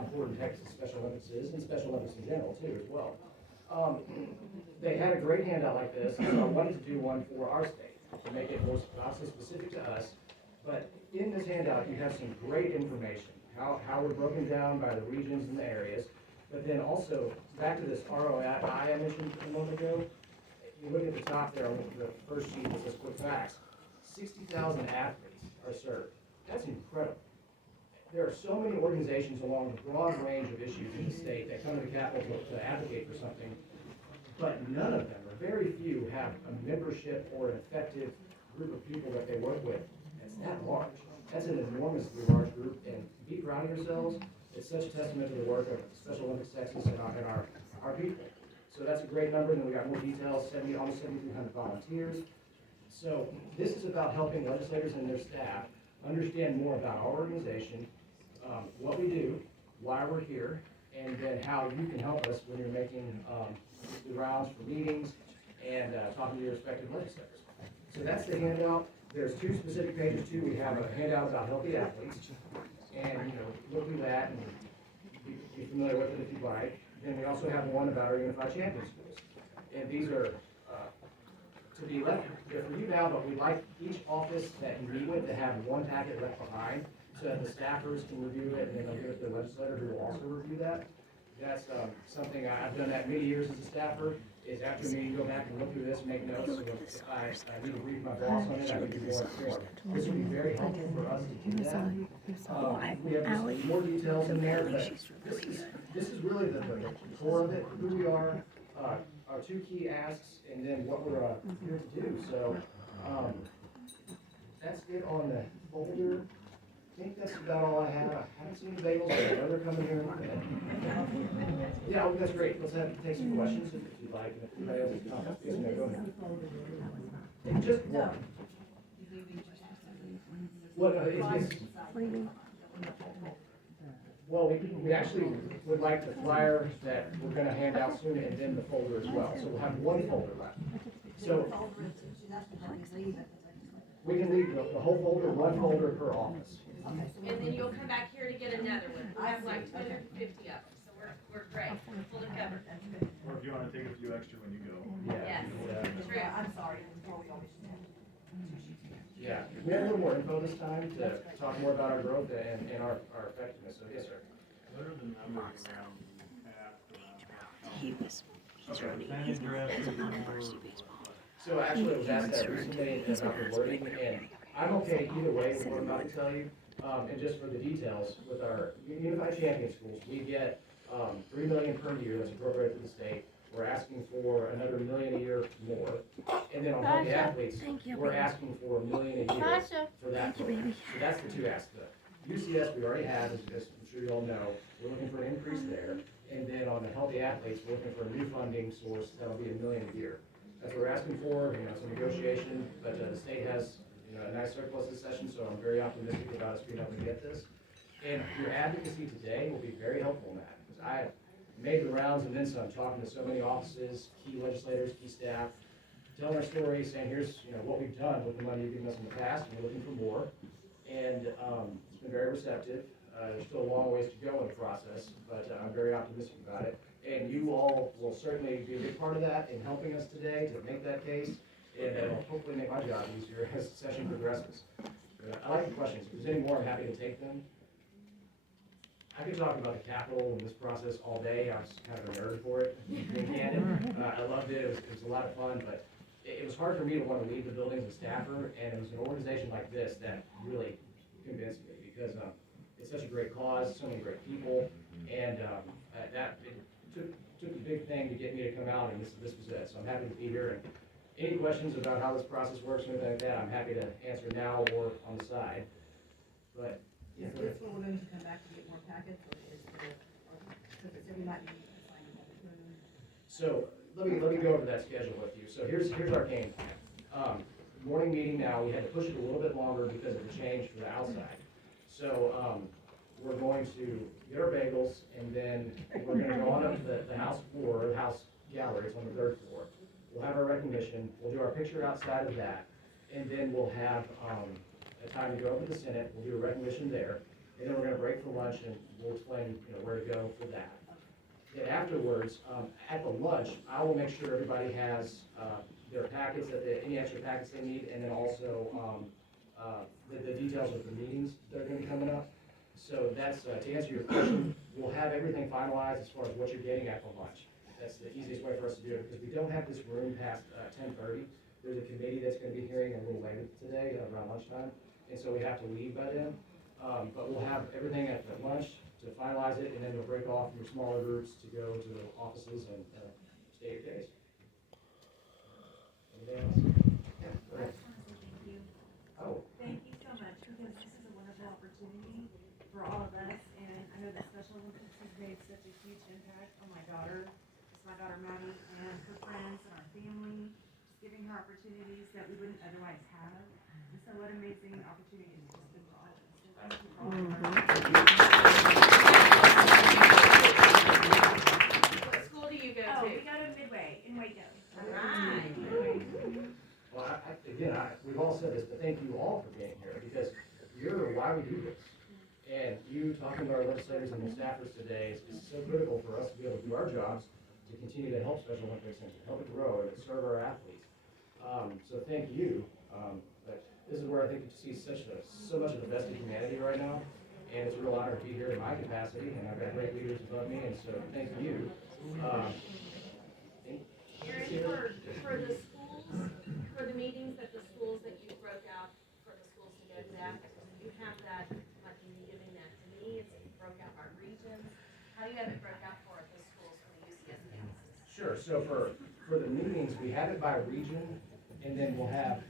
how important Texas Special Olympics is, and Special Olympics in general too as well. They had a great handout like this, so I wanted to do one for our state to make it more obviously specific to us. But in this handout, you have some great information, how we're broken down by the regions and the areas. But then also, back to this ROI I mentioned a moment ago, you look at the top there on the first sheet that says quick facts, 60,000 athletes are served. That's incredible. There are so many organizations along the broad range of issues in the state that come to the Capitol to advocate for something, but none of them, or very few, have a membership or an effective group of people that they work with that's that large. That's an enormously large group, and be proud of yourselves. It's such a testament to the work of Special Olympics Texas and our people. So that's a great number, and then we got more details, almost 7,300 volunteers. So this is about helping legislators and their staff understand more about our organization, what we do, why we're here, and then how you can help us when you're making the rounds for meetings and talking to your respective legislators. So that's the handout. There's two specific pages too. We have a handout about healthy athletes, and look through that and be familiar with it if you'd like. Then we also have one about our Unified Champion schools, and these are to be left there for you now, but we'd like each office that you meet with to have one packet left behind so that the staffers can review it, and then they'll give it to the legislator who will also review that. That's something I've done that many years as a staffer, is after a meeting, go back and look through this, make notes. So if I need to brief my boss on it, I can be more informed. This would be very helpful for us to do that. We have just more details in there, but this is really the core of it, who we are, our two key asks, and then what we're here to do. So that's it on the folder. I think that's about all I have. I haven't seen the bagels, but I know they're coming here in a minute. Yeah, well, that's great. Let's take some questions if you'd like. And if anybody else has comments, yes, ma'am, go ahead. Just one. Well, well, we actually would like the flyer that we're going to hand out soon, and then the folder as well. So we'll have one folder left. So we can leave the whole folder, one folder per office. And then you'll come back here to get another one. We have like 250 of them, so we're great. We're fully covered. Or if you want to take a few extra when you go. Yes, true. I'm sorry. Yeah, we have a little more info this time to talk more about our growth and our effectiveness. So yes, sir. What are the numbers around He's running varsity baseball. So actually, I was asked that recently about the wording, and I'm okay either way with what I'm about to tell you. And just for the details, with our Unified Champion schools, we get $3 million per year that's appropriated to the state. We're asking for another $1 million a year more. And then on healthy athletes, we're asking for $1 million a year for that program. So that's the two asks. The UCS we already have, as I'm sure you all know, we're looking for an increase there. And then on the healthy athletes, we're looking for a new funding source that'll be $1 million a year. That's what we're asking for. It's a negotiation, but the state has a nice surplus this session, so I'm very optimistic about us being able to get this. And your advocacy today will be very helpful in that, because I made the rounds and then some, talking to so many offices, key legislators, key staff, telling our story, saying here's what we've done with the money you've given us in the past, and we're looking for more. And it's been very receptive. There's still a long ways to go in the process, but I'm very optimistic about it. And you all will certainly be a big part of that in helping us today to make that case, and it'll hopefully make my job easier as the session progresses. I like the questions. If there's any more, I'm happy to take them. I could talk about the Capitol and this process all day. I was kind of a nerd for it, being candid. I loved it. It was a lot of fun, but it was hard for me to want to leave the building as a staffer, and it was an organization like this that really convinced me, because it's such a great cause, so many great people, and it took a big thing to get me to come out, and this was it. So I'm happy to be here. And any questions about how this process works or anything like that, I'm happy to answer now or on the side. But yeah, Is this where we're going to come back to get more packets, or is it, because it's every night you need to sign it? so let me go over that schedule with you. So here's our game plan. Morning meeting now. We had to push it a little bit longer because of the change for the outside. So we're going to get our bagels, and then we're going to go on up to the house floor, the house gallery. It's on the 3rd floor. We'll have our recognition. We'll do our picture outside of that, and then we'll have a time to go over to the Senate. We'll do a recognition there, and then we're gonna break for lunch, and we'll explain, where to go for that. Then afterwards, at the lunch, I will make sure everybody has, their packets, any extra packets they need, and then also, the details of the meetings that are gonna be coming up. So that's, to answer your question, we'll have everything finalized as far as what you're getting at the lunch. That's the easiest way for us to do it, because we don't have this room past, 10:30. There's a committee that's gonna be hearing a little later today, around lunchtime, and so we have to leave by then. But we'll have everything at the lunch to finalize it, and then we'll break off into smaller groups to go to the offices and, stay your days. Anything else? Yeah, go I ahead. just wanna say thank you. Oh, Thank you so much, because this is a wonderful opportunity for all of us, and I know that Special Olympics has made such a huge impact on my daughter, it's my daughter Maddie, and her friends and our family, just giving her opportunities that we wouldn't otherwise have. And so what amazing opportunity it's just been for all of us. So thank you for all of our. What school do you go Oh, to? we go to Midway in Waco. Alright. well, we've all said this, but thank you all for being here, because you're why we do this. And you talking to our legislators and the staffers today is so critical for us to be able to do our jobs, to continue to help Special Olympics and to help it grow and to serve our athletes. So thank you. But this is where I think you see so much of the vested humanity right now. And it's a real honor to be here in my capacity, and I've got great leaders above me, and so thank you. Aaron, for the schools, for the meetings that the schools that you broke out for the schools to go to that, you have that, like you giving that to me, it's broke out by regions. How do you have it broke out for the schools for the UCS campuses? Sure, so for the meetings, we have it by region, and then we'll have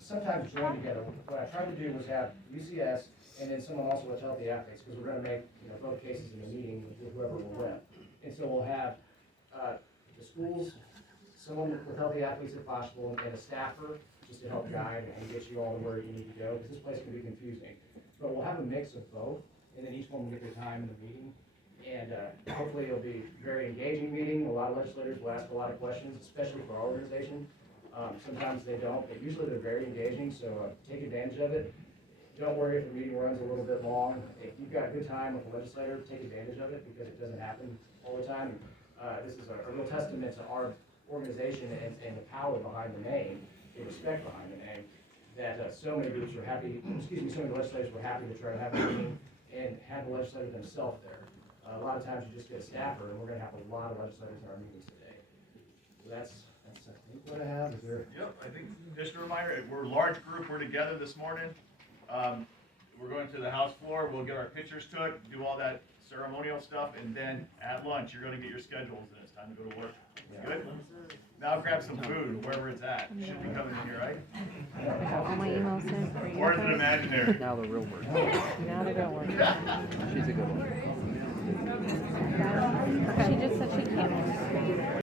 sometimes joined together. What I tried to do was have UCS, and then someone also with Healthy Athletes, because we're gonna make, both cases in the meeting with whoever will win. And so we'll have, the schools, someone with Healthy Athletes if possible, and a staffer, just to help guide and get you all to where you need to go, because this place can be confusing. But we'll have a mix of both, and then each one will get their time in the meeting. And hopefully it'll be a very engaging meeting. A lot of legislators will ask a lot of questions, especially for our organization. Sometimes they don't, but usually they're very engaging, so take advantage of it. Don't worry if the meeting runs a little bit long. If you've got a good time with the legislator, take advantage of it, because it doesn't happen all the time. This is a real testament to our organization and the power behind the name, the respect behind the name, that so many groups were happy, so many legislators were happy to try to have a meeting and have the legislator themselves there. A lot of times you just get a staffer, and we're gonna have a lot of legislators in our meetings today. So that's I think what I have. Is there? Yep, I think, just a reminder, we're a large group, we're together this morning. We're going to the House floor, we'll get our pictures took, do all that ceremonial stuff, and then at lunch, you're gonna get your schedules, and it's time to go to work. Good? Now grab some food, wherever it's at. Should be coming in here, right? All my emails sent for you. Or is it imaginary? Now the real word. Now the real one. She's a good one. She just said she can't.